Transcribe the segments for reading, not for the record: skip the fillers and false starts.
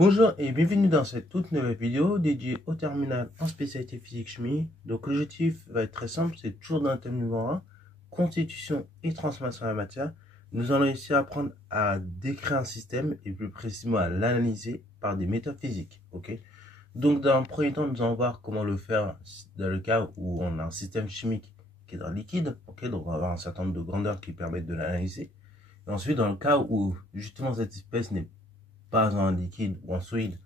Bonjour et bienvenue dans cette toute nouvelle vidéo dédiée au terminal en spécialité physique-chimie. Donc l'objectif va être très simple, c'est toujours dans le thème numéro 1, constitution et transformation de la matière. Nous allons ici apprendre à décrire un système et plus précisément à l'analyser par des méthodes physiques. Donc dans un premier temps, nous allons voir comment le faire dans le cas où on a un système chimique qui est dans le liquide. Donc on va avoir un certain nombre de grandeurs qui permettent de l'analyser. Et ensuite, dans le cas où justement cette espèce n'est pas en liquide ou en solide,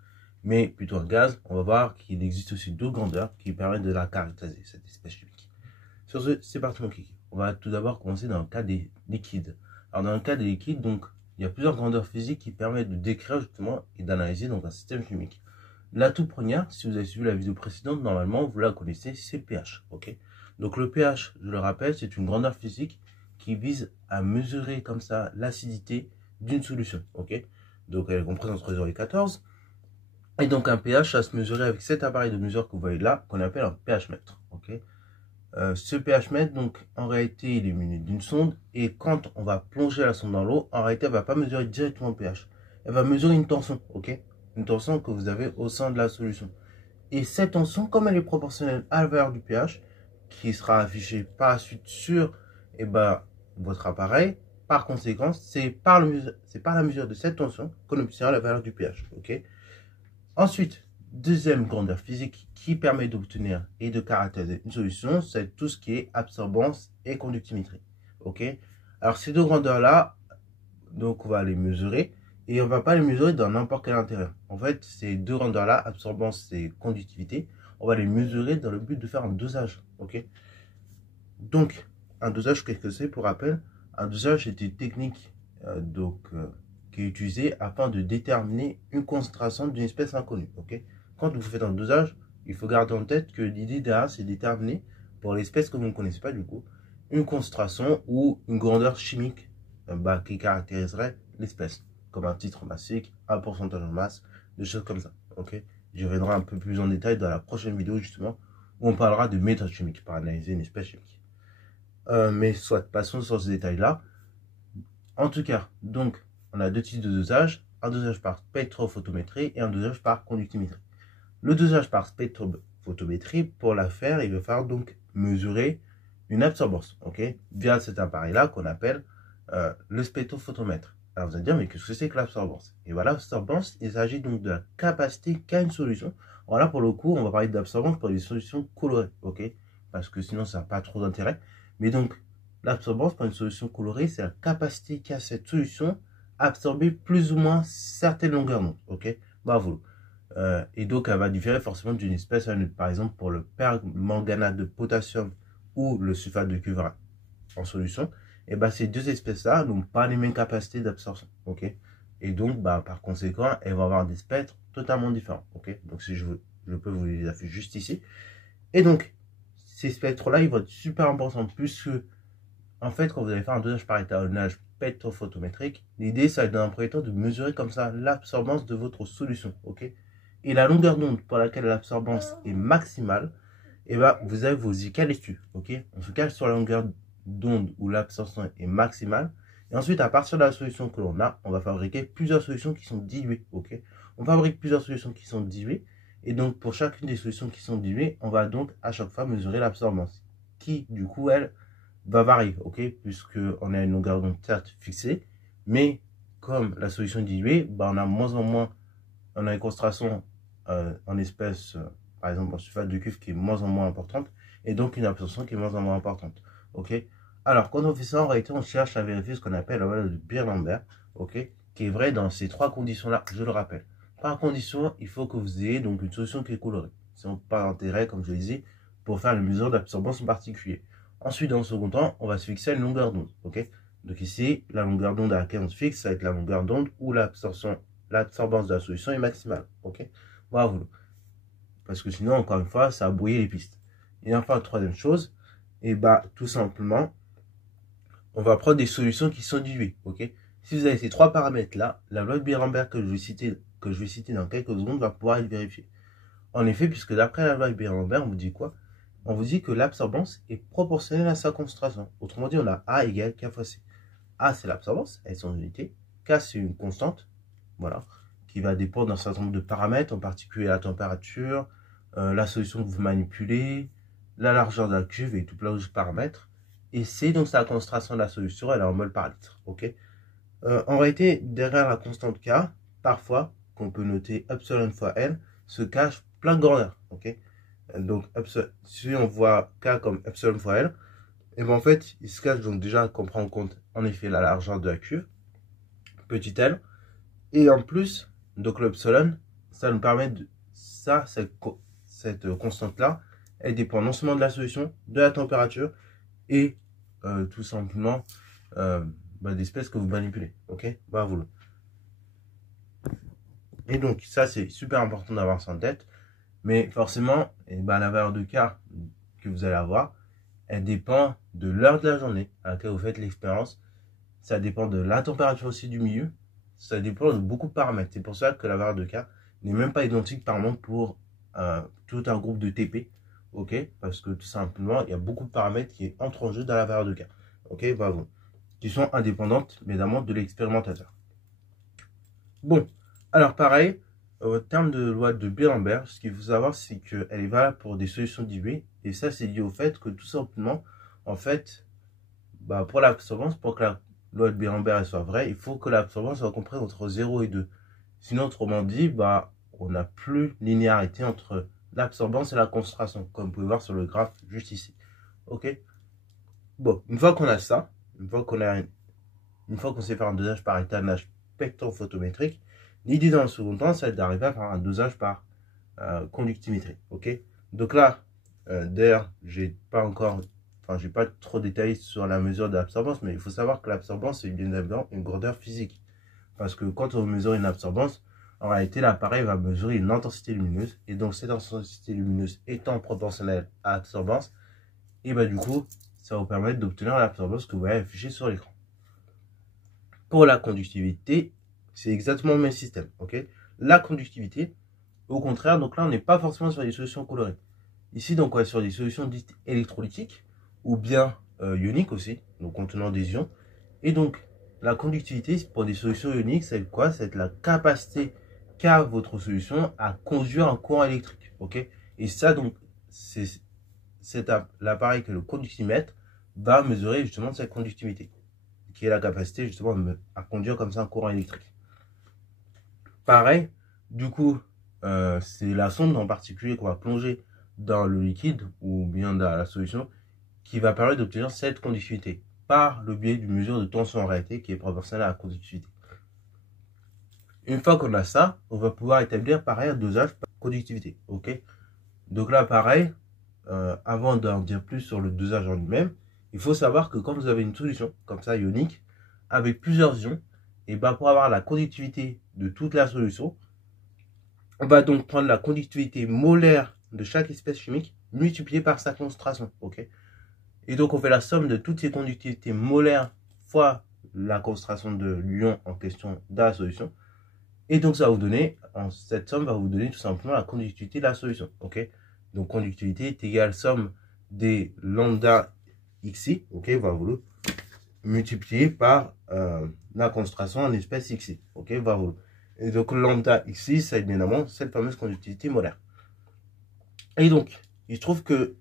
mais plutôt en gaz, on va voir qu'il existe aussi d'autres grandeurs qui permettent de la caractériser, cette espèce chimique. Sur ce, c'est parti mon kiki. On va tout d'abord commencer dans le cas des liquides. Alors dans le cas des liquides, donc, il y a plusieurs grandeurs physiques qui permettent de décrire justement et d'analyser donc un système chimique. La toute première, si vous avez suivi la vidéo précédente, normalement vous la connaissez, c'est le pH. Donc le pH, je le rappelle, c'est une grandeur physique qui vise à mesurer comme ça l'acidité d'une solution. Donc elle est comprise entre 0 et 14. Et donc un pH, ça se mesurer avec cet appareil de mesure que vous voyez là, qu'on appelle un pH mètre. Ce pH mètre, donc en réalité, il est muni d'une sonde. Et quand on va plonger la sonde dans l'eau, en réalité, elle ne va pas mesurer directement le pH. Elle va mesurer une tension, une tension que vous avez au sein de la solution. Et cette tension, comme elle est proportionnelle à la valeur du pH, qui sera affichée par la suite sur votre appareil, par conséquent, c'est par la mesure de cette tension qu'on obtient la valeur du pH. Ensuite, deuxième grandeur physique qui permet d'obtenir et de caractériser une solution, c'est tout ce qui est absorbance et conductimétrie. Alors ces deux grandeurs-là, donc on va les mesurer et on ne va pas les mesurer dans n'importe quel intérieur. En fait, ces deux grandeurs-là, absorbance et conductivité, on va les mesurer dans le but de faire un dosage. Donc, un dosage, qu'est-ce que c'est pour rappel? Un dosage est une technique qui est utilisée afin de déterminer une concentration d'une espèce inconnue. Quand vous faites un dosage, il faut garder en tête que l'idée derrière, c'est déterminer, pour l'espèce que vous ne connaissez pas du coup, une concentration ou une grandeur chimique qui caractériserait l'espèce, comme un titre massique, un pourcentage de masse, des choses comme ça. Je reviendrai un peu plus en détail dans la prochaine vidéo justement, où on parlera de méthodes chimiques pour analyser une espèce chimique. Mais soit, passons sur ce détail-là. En tout cas, donc, on a deux types de dosage, un dosage par spectrophotométrie et un dosage par conductimétrie. Le dosage par spectrophotométrie, pour la faire, il va falloir donc mesurer une absorbance, via cet appareil-là qu'on appelle le spectrophotomètre. Alors vous allez dire, mais qu'est-ce que c'est que l'absorbance? Et voilà, l'absorbance, il s'agit donc de la capacité qu'a une solution. Voilà, pour le coup, on va parler d'absorbance pour les solutions colorées, parce que sinon, ça n'a pas trop d'intérêt. Mais donc, l'absorbance pour une solution colorée, c'est la capacité qu'a cette solution à absorber plus ou moins certaines longueurs d'onde. Bravo. Et donc, elle va différer forcément d'une espèce à une autre. Par exemple, pour le permanganate de potassium ou le sulfate de cuivre en solution, et ces deux espèces-là n'ont pas les mêmes capacités d'absorption. Et donc, par conséquent, elles vont avoir des spectres totalement différents. Donc, si je peux vous les afficher juste ici. Et donc, ces spectres-là, ils vont être super importants, puisque, en fait, quand vous allez faire un dosage par étalonnage spectrophotométrique, l'idée, ça va être dans un premier temps de mesurer comme ça l'absorbance de votre solution. Et la longueur d'onde pour laquelle l'absorbance est maximale, vous allez vous y caler dessus. On se cale sur la longueur d'onde où l'absorption est maximale. Et ensuite, à partir de la solution que l'on a, on va fabriquer plusieurs solutions qui sont diluées. On fabrique plusieurs solutions qui sont diluées. Et donc, pour chacune des solutions qui sont diluées, on va donc à chaque fois mesurer l'absorbance, qui, du coup, elle, va varier, puisqu'on a une longueur d'onde certes fixée, mais comme la solution est diluée, on a moins en moins, on a une concentration en espèces, par exemple en sulfate de cuivre qui est moins en moins importante, et donc une absorption qui est moins en moins importante. Alors, quand on fait ça, en réalité, on cherche à vérifier ce qu'on appelle la valeur de Beer-Lambert, qui est vrai dans ces trois conditions-là, je le rappelle. Par condition, il faut que vous ayez donc une solution qui est colorée. Sinon, pas d'intérêt, comme je le disais, pour faire une mesure d'absorbance en particulier. Ensuite, dans le second temps, on va se fixer à une longueur d'onde. Donc ici, la longueur d'onde à laquelle on se fixe, ça va être la longueur d'onde où l'absorbance de la solution est maximale. Bravo. Parce que sinon, encore une fois, ça a brouillé les pistes. Et enfin, troisième chose, tout simplement, on va prendre des solutions qui sont diluées. Si vous avez ces trois paramètres-là, la loi de Beer-Lambert que je vais citer dans quelques secondes va pouvoir être vérifiée. En effet, puisque d'après la loi de Beer-Lambert, on vous dit quoi? On vous dit que l'absorbance est proportionnelle à sa concentration. Autrement dit, on a A égale K fois C. A, c'est l'absorbance, elle est son unité. K, c'est une constante, voilà, qui va dépendre d'un certain nombre de paramètres, en particulier la température, la solution que vous manipulez, la largeur de la cuve et tout plein d'autres paramètres. Et C, donc c'est la concentration de la solution, elle est en mol par litre. Ok. En réalité, derrière la constante K, parfois, qu'on peut noter epsilon fois L, se cache plein de grandeurs. Ok. Donc, si on voit K comme epsilon fois L, et ben en fait, il se cache donc déjà qu'on prend en compte en effet la largeur de la cuve, petit L, et en plus, donc l'epsilon, ça nous permet de cette constante-là, elle dépend non seulement de la solution, de la température et tout simplement d'espèces que vous manipulez. Ok, bah voilà. Et donc ça c'est super important d'avoir ça en tête, mais forcément, la valeur de K que vous allez avoir, elle dépend de l'heure de la journée à laquelle vous faites l'expérience. Ça dépend de la température aussi du milieu. Ça dépend de beaucoup de paramètres. C'est pour ça que la valeur de K n'est même pas identique par exemple pour tout un groupe de TP. Ok, parce que tout simplement, il y a beaucoup de paramètres qui entrent en jeu dans la valeur de K. Ok, bravo. Qui sont indépendantes, évidemment, de l'expérimentateur. Bon, alors pareil, au terme de loi de Birnbaum, ce qu'il faut savoir, c'est qu'elle est valable pour des solutions diluées. Et ça, c'est lié au fait que tout simplement, en fait, pour l'absorbance, pour que la loi de Birnbaum soit vraie, il faut que l'absorbance soit comprise entre 0 et 2. Sinon, autrement dit, on n'a plus linéarité entre l'absorbance et la concentration, comme vous pouvez voir sur le graphe juste ici. Ok. Bon, une fois qu'on a ça, une fois qu'on sait faire un dosage par étalonnage spectrophotométrique, l'idée dans le second temps, c'est d'arriver à faire un dosage par conductimétrie. Ok. Donc là, d'ailleurs, j'ai pas trop détaillé sur la mesure de l'absorbance, mais il faut savoir que l'absorbance, c'est bien évidemment une grandeur physique. Parce que quand on mesure une absorbance, en réalité, l'appareil va mesurer une intensité lumineuse. Et donc, cette intensité lumineuse étant proportionnelle à l'absorbance, et du coup, ça va vous permettre d'obtenir l'absorbance que vous voyez affichée sur l'écran. Pour la conductivité, c'est exactement le même système. Ok. La conductivité, au contraire, donc là, on n'est pas forcément sur des solutions colorées. Ici, donc, on est sur des solutions dites électrolytiques ou bien ioniques aussi, donc contenant des ions. Et donc, la conductivité pour des solutions ioniques, c'est quoi? C'est la capacité qu'a votre solution à conduire un courant électrique. Ok. Et ça, donc, c'est l'appareil que le conductimètre va mesurer justement cette conductivité, qui est la capacité justement à conduire comme ça un courant électrique. Pareil, du coup, c'est la sonde en particulier qu'on va plonger dans le liquide ou bien dans la solution qui va permettre d'obtenir cette conductivité par le biais d'une mesure de tension en réalité qui est proportionnelle à la conductivité. Une fois qu'on a ça, on va pouvoir établir pareil un dosage par conductivité. Ok. Donc là, pareil, avant d'en dire plus sur le dosage en lui-même, il faut savoir que quand vous avez une solution comme ça ionique avec plusieurs ions, et pour avoir la conductivité de toute la solution, on va donc prendre la conductivité molaire de chaque espèce chimique multipliée par sa concentration. Ok. Et donc on fait la somme de toutes ces conductivités molaires fois la concentration de l'ion en question dans la solution. Et donc ça va vous donner, cette somme va vous donner tout simplement la conductivité de la solution. Ok. Donc conductivité est égale somme des lambda xi, ok, va vous multiplier par la concentration en espèce xi, ok, va vous. Et donc lambda xi, c'est évidemment cette fameuse conductivité molaire. Et donc, il se trouve que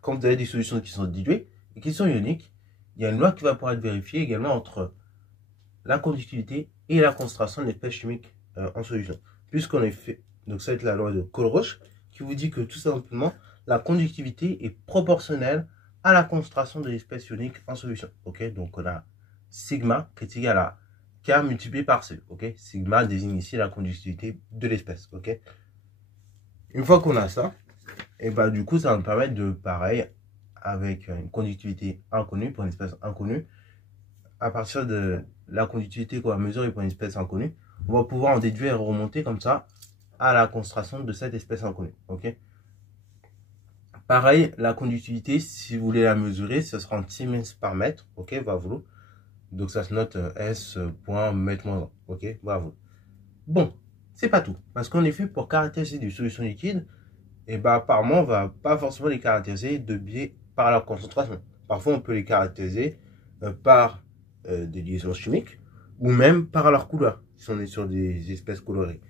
quand vous avez des solutions qui sont diluées et qui sont ioniques, il y a une loi qui va pouvoir être vérifiée également entre la conductivité et la concentration de l'espèce chimique en solution. Puisqu'on est fait, donc ça va être la loi de Colroche qui vous dit que tout simplement la conductivité est proportionnelle à la concentration de l'espèce ionique en solution. Ok, donc on a sigma qui est égal à K multiplié par C. Ok, sigma désigne ici la conductivité de l'espèce. Ok, une fois qu'on a ça, et du coup ça va nous permettre de pareil avec une conductivité inconnue pour une espèce inconnue. À partir de la conductivité qu'on va mesurer pour une espèce inconnue, on va pouvoir en déduire et remonter comme ça à la concentration de cette espèce inconnue. Ok. Pareil, la conductivité, si vous voulez la mesurer, ce sera en Siemens par mètre. Ok, bravo. Donc ça se note S.mètre-1. Ok, bravo. Bon, c'est pas tout. Parce qu'en effet, pour caractériser des solutions liquides, apparemment, on va pas forcément les caractériser de biais par leur concentration. Parfois, on peut les caractériser par des liaisons chimiques ou même par leur couleur. si on est sur des espèces colorées.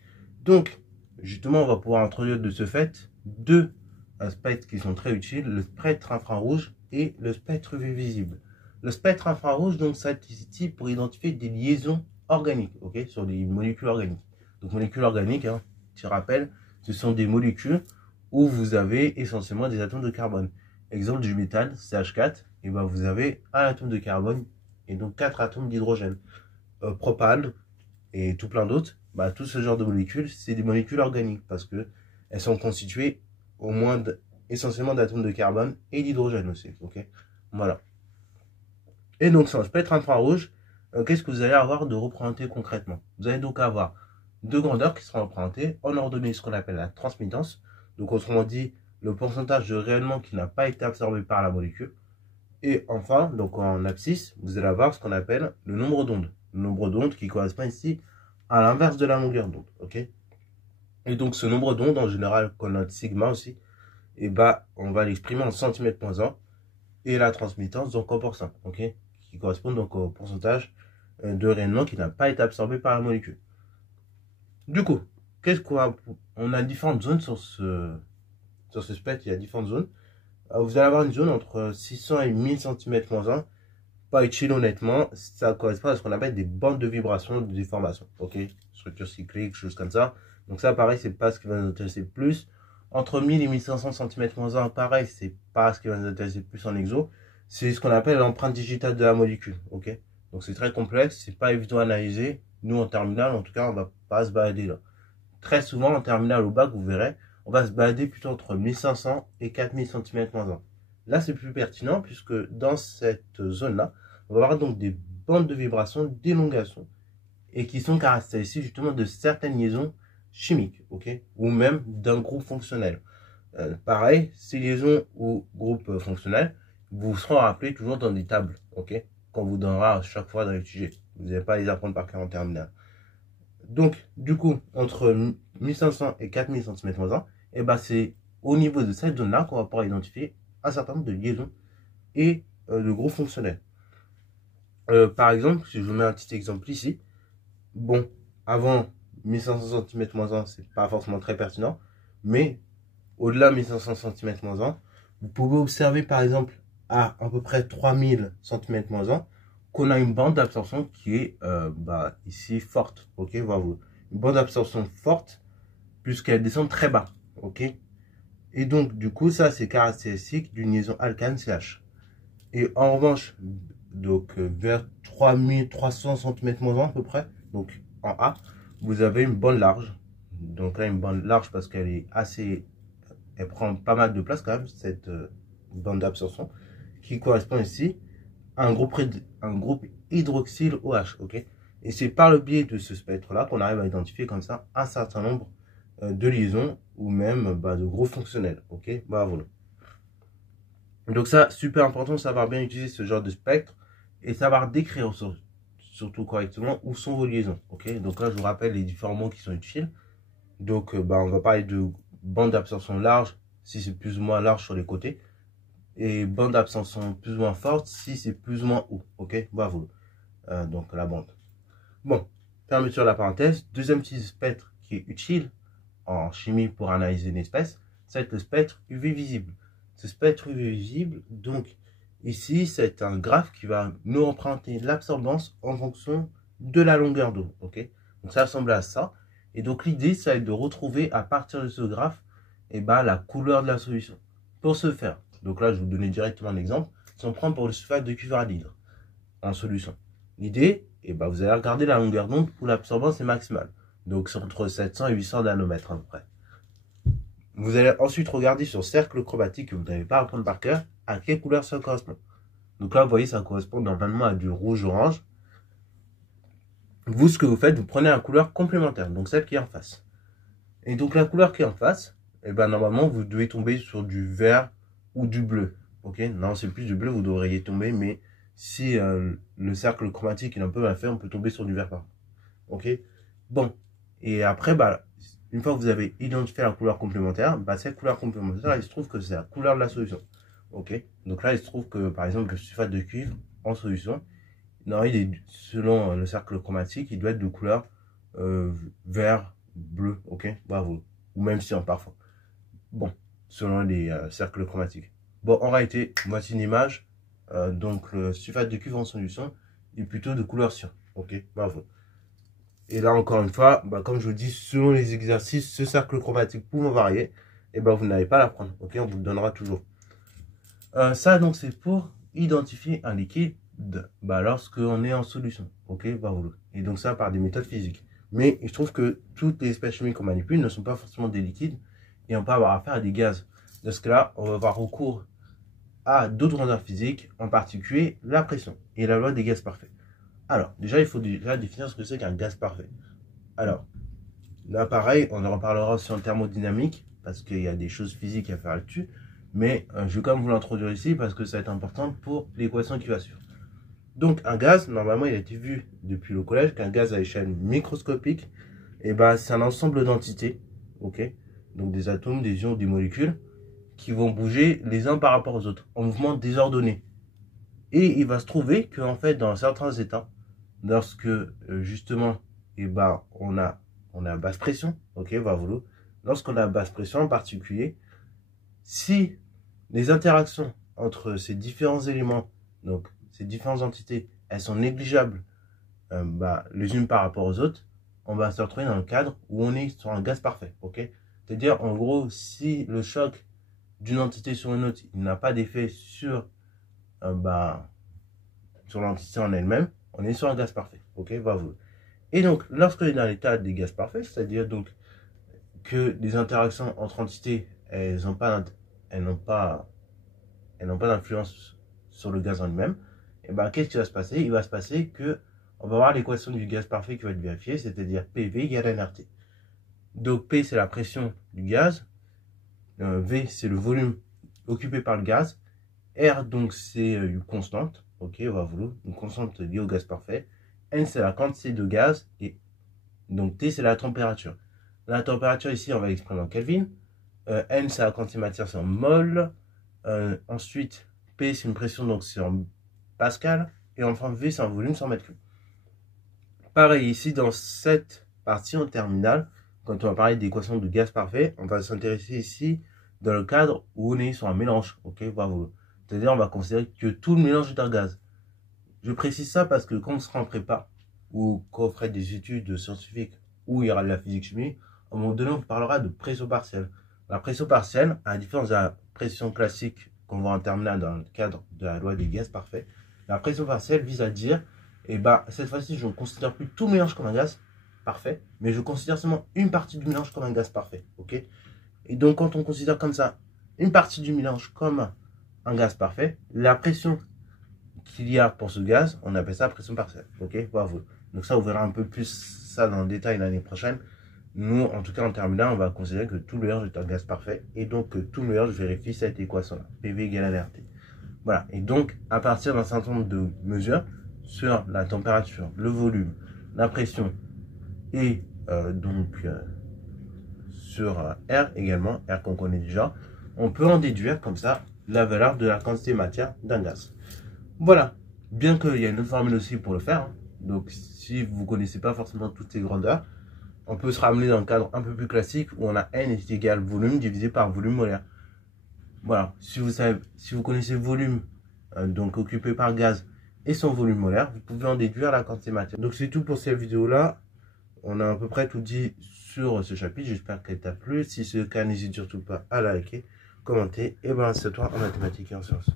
Donc, justement, on va pouvoir introduire de ce fait deux spectres qui sont très utiles, le spectre infrarouge et le spectre UV visible. Le spectre infrarouge, donc, ça est ici pour identifier des liaisons organiques, ok, sur des molécules organiques. Donc, molécules organiques, hein, je rappelle, ce sont des molécules où vous avez essentiellement des atomes de carbone. Exemple du méthane, CH4, et ben vous avez un atome de carbone et donc 4 atomes d'hydrogène. Propane et tout plein d'autres, bah, tout ce genre de molécules, c'est des molécules organiques parce que elles sont constituées au moins essentiellement d'atomes de carbone et d'hydrogène aussi. Ok, voilà. Et donc, sur le spectre infrarouge, qu'est-ce que vous allez avoir de représenté concrètement? Vous allez donc avoir deux grandeurs qui seront représentées en ordonnée, ce qu'on appelle la transmittance. Donc, autrement dit, le pourcentage de rayonnement qui n'a pas été absorbé par la molécule. Et enfin, donc en abscisse, vous allez avoir ce qu'on appelle le nombre d'ondes. Le nombre d'ondes qui correspond ici à l'inverse de la longueur d'onde. Ok. Et donc, ce nombre d'ondes, en général, qu'on note sigma aussi, et bah, on va l'exprimer en centimètres moins 1. Et la transmittance, donc en pourcent. Ok, qui correspond donc au pourcentage de rayonnement qui n'a pas été absorbé par la molécule. Du coup, qu'est-ce qu'on a? On a différentes zones sur ce spectre, il y a différentes zones. Vous allez avoir une zone entre 600 et 1000 cm-1. Pas utile honnêtement, ça correspond à ce qu'on appelle des bandes de vibration, de déformation. Ok, structure cyclique, choses comme ça. Donc ça, pareil, c'est pas ce qui va nous intéresser le plus. Entre 1000 et 1500 cm-1, pareil, c'est pas ce qui va nous intéresser le plus en exo. C'est ce qu'on appelle l'empreinte digitale de la molécule. Ok, donc c'est très complexe, c'est pas évident à analyser. Nous, en terminale, en tout cas, on va pas se balader là. Très souvent, en terminale au bac, vous verrez, on va se balader plutôt entre 1500 et 4000 cm-1. Là, c'est plus pertinent puisque dans cette zone-là, on va avoir donc des bandes de vibration, d'élongation, et qui sont caractéristiques justement de certaines liaisons chimiques, ok, ou même d'un groupe fonctionnel. Pareil, ces liaisons ou groupes fonctionnels vous seront rappelés toujours dans des tables, ok, qu'on vous donnera à chaque fois dans les sujets. Vous n'allez pas les apprendre par cœur en terminale. Donc, du coup, entre 1500 et 4000 cm-1, et ben c'est au niveau de cette zone-là qu'on va pouvoir identifier un certain nombre de liaisons et de groupes fonctionnels. Par exemple, si je vous mets un petit exemple ici, bon, avant 1500 cm-1, c'est pas forcément très pertinent, mais au-delà de 1500 cm-1, vous pouvez observer par exemple à peu près 3000 cm-1 qu'on a une bande d'absorption qui est ici forte, ok, voilà, une bande d'absorption forte puisqu'elle descend très bas, ok. Et donc du coup ça c'est caractéristique d'une liaison alcane CH. Et en revanche, donc vers 3300 cm-1 à peu près, donc en A, vous avez une bande large. Donc là une bande large parce qu'elle est assez, elle prend pas mal de place quand même, cette bande d'absorption, qui correspond ici à un groupe hydroxyle OH, ok. Et c'est par le biais de ce spectre-là qu'on arrive à identifier comme ça un certain nombre de liaisons ou même de groupes fonctionnels, ok. Voilà. Donc ça, super important de savoir bien utiliser ce genre de spectre et savoir décrire surtout correctement où sont vos liaisons, ok. Donc là, je vous rappelle les différents mots qui sont utiles. Donc, on va parler de bande d'absorption large, si c'est plus ou moins large sur les côtés. Et bande d'absorption plus ou moins forte, si c'est plus ou moins haut. Ok, bravo. Donc, la bande. Bon, fermeture de la parenthèse. Deuxième petit spectre qui est utile en chimie pour analyser une espèce, c'est le spectre UV visible. Ce spectre UV visible, donc, ici, c'est un graphe qui va nous représenter l'absorbance en fonction de la longueur d'eau. Ok, donc ça ressemble à ça. Et donc l'idée, ça va être de retrouver à partir de ce graphe la couleur de la solution. Pour ce faire, donc là je vais vous donner directement un exemple. Si on prend pour le sulfate de cuivre à l'hydre en solution, l'idée, vous allez regarder la longueur d'onde où l'absorbance est maximale. Donc c'est entre 700 et 800 nanomètres à peu près. Vous allez ensuite regarder sur le cercle chromatique que vous n'avez pas à apprendre par cœur, à quelle couleur ça correspond. Donc là vous voyez ça correspond normalement à du rouge-orange. Vous, ce que vous faites, vous prenez la couleur complémentaire, donc celle qui est en face. Et donc la couleur qui est en face, normalement vous devez tomber sur du vert ou du bleu. Ok, non, c'est plus du bleu, vous devriez tomber, mais si le cercle chromatique est un peu mal fait, on peut tomber sur du vert par. Ok, bon. Et après, une fois que vous avez identifié la couleur complémentaire, cette couleur complémentaire, il se trouve que c'est la couleur de la solution. Ok, donc là, il se trouve que par exemple, le sulfate de cuivre en solution, non, il est, selon le cercle chromatique, il doit être de couleur vert, bleu, ok? Bravo. Ou même cyan parfois. Bon, selon les cercles chromatiques. Bon, en réalité, voici une image. Donc, le sulfate de cuivre en solution est plutôt de couleur cyan, ok? Bravo. Et là, encore une fois, comme je vous dis, selon les exercices, ce cercle chromatique pouvant varier, et vous n'allez pas l'apprendre, ok? On vous le donnera toujours. Ça, donc, c'est pour identifier un liquide lorsqu'on est en solution, ok? Et donc, ça, par des méthodes physiques. Mais il se trouve que toutes les espèces chimiques qu'on manipule ne sont pas forcément des liquides et on peut avoir affaire à des gaz. Dans ce cas-là, on va avoir recours à d'autres grandeurs physiques, en particulier la pression et la loi des gaz parfaits. Alors, déjà, il faut déjà définir ce que c'est qu'un gaz parfait. Alors, là, pareil, on en reparlera aussi en thermodynamique, parce qu'il y a des choses physiques à faire là-dessus, mais je vais quand même vous l'introduire ici, parce que ça va être important pour l'équation qui va suivre. Donc, un gaz, normalement, il a été vu depuis le collège qu'un gaz à échelle microscopique, c'est un ensemble d'entités, ok? Donc, des atomes, des ions, des molécules, qui vont bouger les uns par rapport aux autres, en mouvement désordonné. Et il va se trouver qu'en fait, dans certains états, lorsque justement, on a basse pression, ok, lorsqu'on a basse pression en particulier, si les interactions entre ces différents éléments, donc ces différentes entités, elles sont négligeables les unes par rapport aux autres, on va se retrouver dans le cadre où on est sur un gaz parfait, ok? C'est-à-dire, en gros, si le choc d'une entité sur une autre, il n'a pas d'effet sur l'entité en elle-même, on est sur un gaz parfait, ok? Et donc, lorsqu'on est dans l'état des gaz parfaits, c'est-à-dire donc que les interactions entre entités, elles n'ont pas d'influence sur le gaz en lui-même, qu'est-ce qui va se passer? Il va se passer que on va avoir l'équation du gaz parfait qui va être vérifiée, c'est-à-dire PV égale nRT. Donc P, c'est la pression du gaz, V, c'est le volume occupé par le gaz, R, donc c'est une constante, ok, une constante liée au gaz parfait, N, c'est la quantité de gaz, et donc T, c'est la température. La température ici, on va l'exprimer en Kelvin, N, c'est la quantité de matière, c'est en mol, ensuite, P, c'est une pression, donc c'est en pascal, et enfin V, c'est un volume, c'est en mètre cube. Pareil, ici, dans cette partie en terminale, quand on va parler d'équation de gaz parfait, on va s'intéresser ici dans le cadre où on est sur un mélange, ok, c'est-à-dire, on va considérer que tout le mélange est un gaz. Je précise ça parce que quand on sera en prépa, ou quand on fera des études scientifiques, où il y aura de la physique-chimie, à un moment donné, on parlera de pression partielle. La pression partielle, à la différence de la pression classique qu'on voit en terminale dans le cadre de la loi des gaz parfaits, la pression partielle vise à dire, cette fois-ci, je ne considère plus tout mélange comme un gaz parfait, mais je considère seulement une partie du mélange comme un gaz parfait, ok? Et donc, quand on considère comme ça, une partie du mélange comme un gaz parfait, la pression qu'il y a pour ce gaz, on appelle ça pression partielle, ok? Donc ça, on verra un peu plus ça dans le détail l'année prochaine. Nous, en tout cas, en terminale, on va considérer que tout le mélange est un gaz parfait, et donc que tout le mélange vérifie cette équation-là, PV égale nRT. Voilà, et donc, à partir d'un certain nombre de mesures, sur la température, le volume, la pression, et sur R également, R qu'on connaît déjà, on peut en déduire comme ça la valeur de la quantité de matière d'un gaz. Voilà, bien qu'il y ait une autre formule aussi pour le faire, hein. Donc si vous ne connaissez pas forcément toutes ces grandeurs, on peut se ramener dans le cadre un peu plus classique où on a N est égal volume divisé par volume molaire. Voilà, si vous connaissez le volume donc occupé par gaz et son volume molaire, vous pouvez en déduire la quantité de matière. Donc c'est tout pour cette vidéo-là. On a à peu près tout dit sur ce chapitre. J'espère qu'elle t'a plu. Si c'est le cas, n'hésite surtout pas à liker, commenter et balancer toi en mathématiques et en sciences.